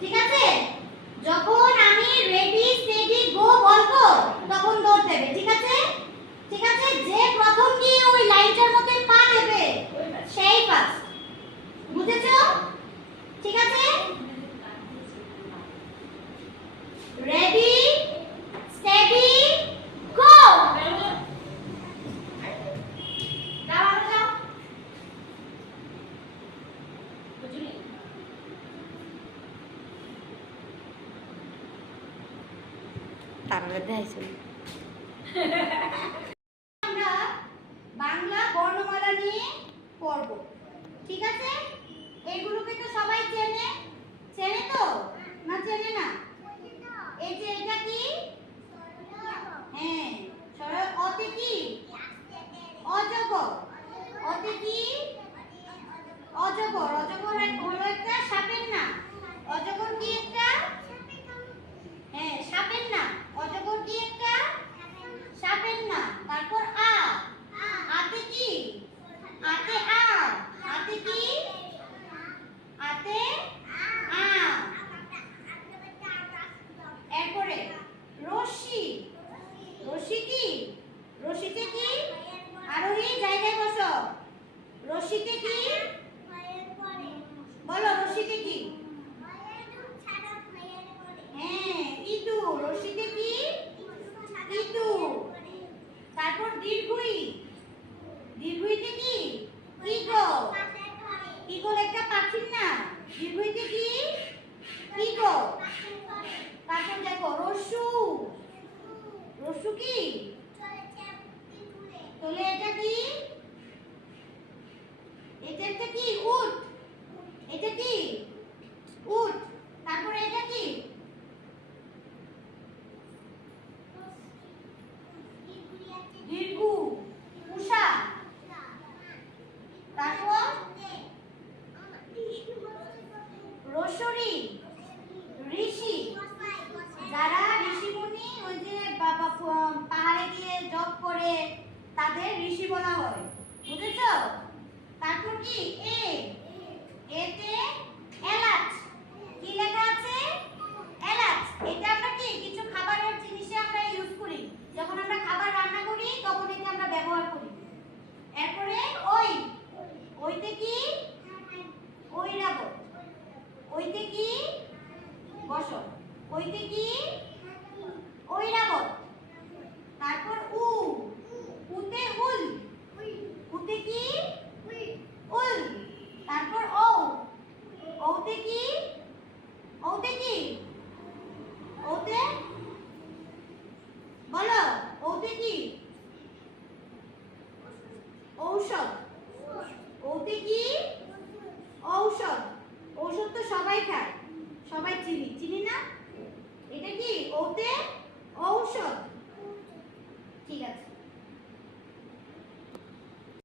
ঠিক আছে? যখন আমি রেডি স্টেডি গো বলবো তখন দৌড় দেবে। ঠিক আছে? ঠিক আছে, যে প্রথম গিয়ে ওই লাইনটার মধ্যে পা দেবে সেই ফার্স্ট। বুঝেছো? ঠিক আছে, রেডি স্টেডি গো। আমরা বাংলা বর্ণমালা নিয়ে পড়ব। ঠিক আছে, এগুলোকে তো সবাই চেনে, চেনে তো না চেনে না? এই যে এটা কি? হ্যাঁ, সরল। অতে কি? অজগর। অতে কি? অজগর। অজগর হলো একটা সাপের নাম। অজগর কি একটা? হ্যাঁ, সাপের নাম। অজগর কি একটা? সাপের নাম। তারপর আ। আতে কি? আতে আম। আতে কি? আতে আম। এরপরে রশি। রশি কি? রশিতে কি? আরোহী জায়গায় বসো। রশিতে কি? বলো রশিতে কি? হ্যাঁ, ইঁদুর। রশিতে কি? ইঁদুর। তারপর দীর্ঘই। দীর্ঘইতে কি? ঈগল। ঈগল একটা পাখির নাম। দীর্ঘইতে কি? ঈগল। তারপর দেখো রস্যু। রস্যু কি? তাহলে এটা কি? এটা কি? উট। এটা কি? উট। তারপর এটা কি? দীর্ঘ। উষা। তারপর রসরি। ঋষি। যারা ঋষিমুনি ওই যে পাহাড়ে গিয়ে জপ করে তাদের ঋষি বলা হয়। বুঝেছো? তারপর কি? এ। এতে এলাচ। কি লেখা আছে? এলাচ। এটা আমরা কি কিছু খাবারের জিনিসে আমরা ইউজ করি। যখন আমরা খাবার রান্না করি তখন এটা আমরা ব্যবহার করি। এরপরে ওই। ওইতে কি? ঐরাবত। ওইতে কি? বসো। ওইতে কি? ঐরাবত। তারপর উ। উতে উল। উতে কি? উল। তারপর ও। ওতে কি? ওতে কি? ওতে বলো। ওতে কি? ঔষধ। ওতে কি? ঔষধ। ঔষধ তো সবাই খায়, সবাই চিনি, চিনি না? এটা কি? ওতে